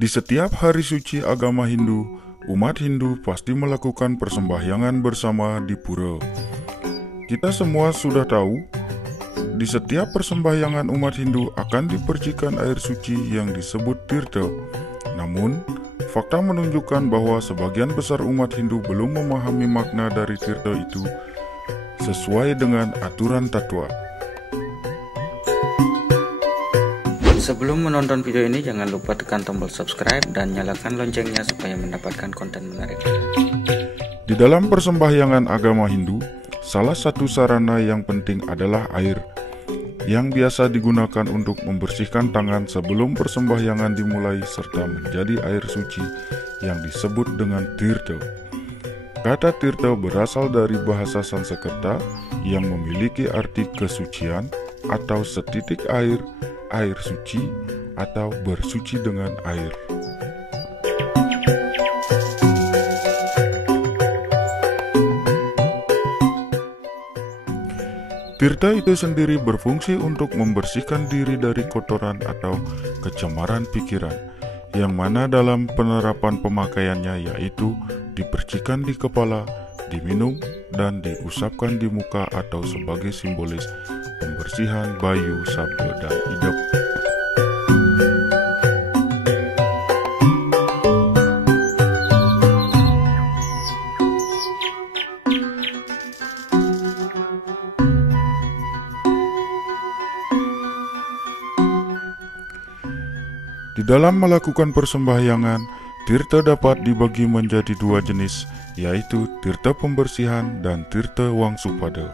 Di setiap hari suci agama Hindu, umat Hindu pasti melakukan persembahyangan bersama di pura. Kita semua sudah tahu, di setiap persembahyangan umat Hindu akan dipercikan air suci yang disebut tirtha. Namun, fakta menunjukkan bahwa sebagian besar umat Hindu belum memahami makna dari tirtha itu sesuai dengan aturan tattwa. Sebelum menonton video ini, jangan lupa tekan tombol subscribe dan nyalakan loncengnya supaya mendapatkan konten menarik. Di dalam persembahyangan agama Hindu, salah satu sarana yang penting adalah air, yang biasa digunakan untuk membersihkan tangan sebelum persembahyangan dimulai serta menjadi air suci yang disebut dengan tirtha. Kata tirtha berasal dari bahasa Sanskerta yang memiliki arti kesucian atau setitik air, air suci, atau bersuci dengan air. Tirtha itu sendiri berfungsi untuk membersihkan diri dari kotoran atau kecemaran pikiran, yang mana dalam penerapan pemakaiannya yaitu dipercikan di kepala, diminum, dan diusapkan di muka atau sebagai simbolis pembersihan bayu, sabda, dan idep. Di dalam melakukan persembahyangan, tirtha dapat dibagi menjadi dua jenis, yaitu tirtha pembersihan dan tirtha wangsupada.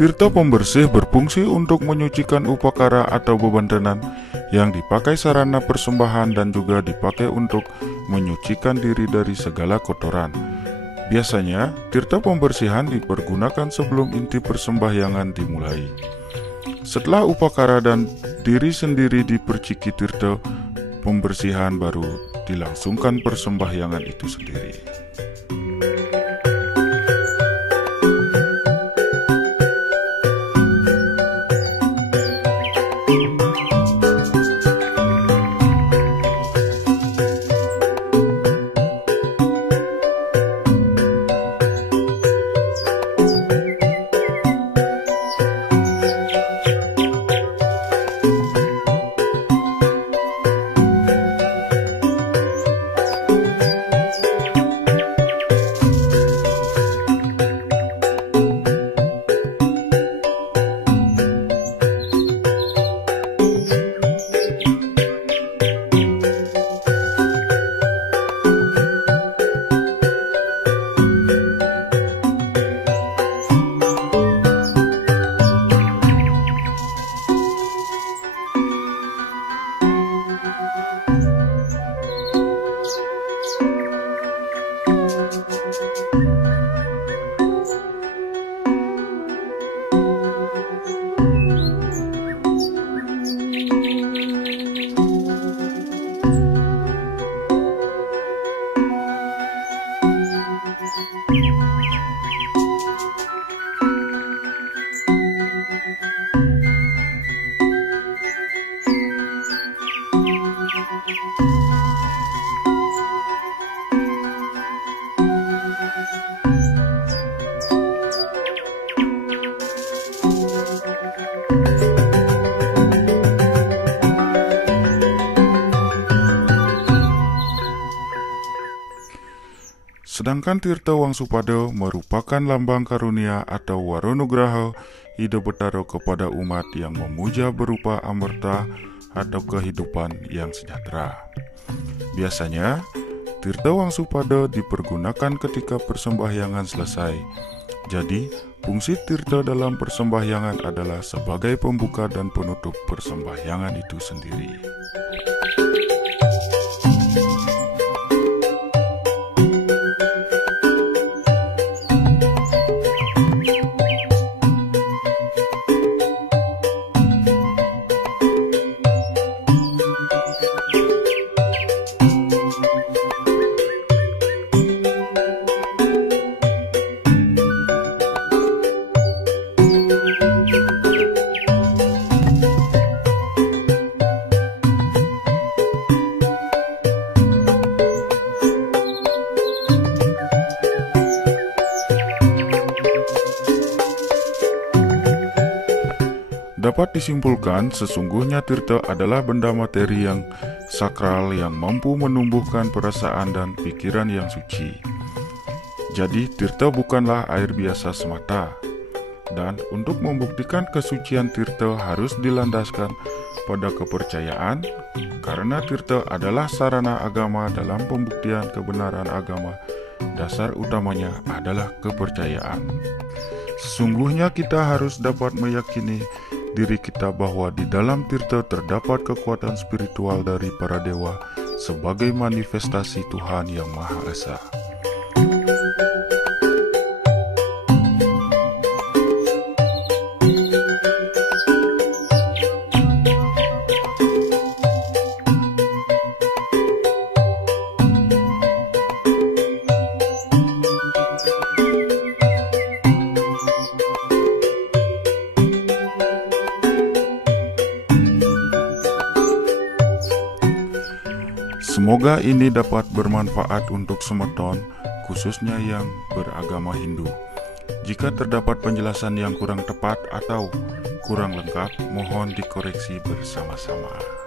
Tirtha pembersih berfungsi untuk menyucikan upakara atau bebantenan yang dipakai sarana persembahan dan juga dipakai untuk menyucikan diri dari segala kotoran. Biasanya, tirtha pembersihan dipergunakan sebelum inti persembahyangan dimulai. Setelah upakara dan diri sendiri diperciki tirtha pembersihan, baru dilangsungkan persembahyangan itu sendiri. Sedangkan tirtha wangsupada merupakan lambang karunia atau waronugraha Ida Betara kepada umat yang memuja berupa amerta atau kehidupan yang sejahtera. Biasanya, tirtha wangsupada dipergunakan ketika persembahyangan selesai. Jadi, fungsi tirtha dalam persembahyangan adalah sebagai pembuka dan penutup persembahyangan itu sendiri. Dapat disimpulkan, sesungguhnya tirta adalah benda materi yang sakral yang mampu menumbuhkan perasaan dan pikiran yang suci. Jadi, tirta bukanlah air biasa semata. Dan untuk membuktikan kesucian tirta harus dilandaskan pada kepercayaan, karena tirta adalah sarana agama dalam pembuktian kebenaran agama. Dasar utamanya adalah kepercayaan. Sesungguhnya kita harus dapat meyakini diri kita bahwa di dalam tirta terdapat kekuatan spiritual dari para dewa sebagai manifestasi Tuhan yang Maha Esa. Semoga ini dapat bermanfaat untuk semeton, khususnya yang beragama Hindu. Jika terdapat penjelasan yang kurang tepat atau kurang lengkap, mohon dikoreksi bersama-sama.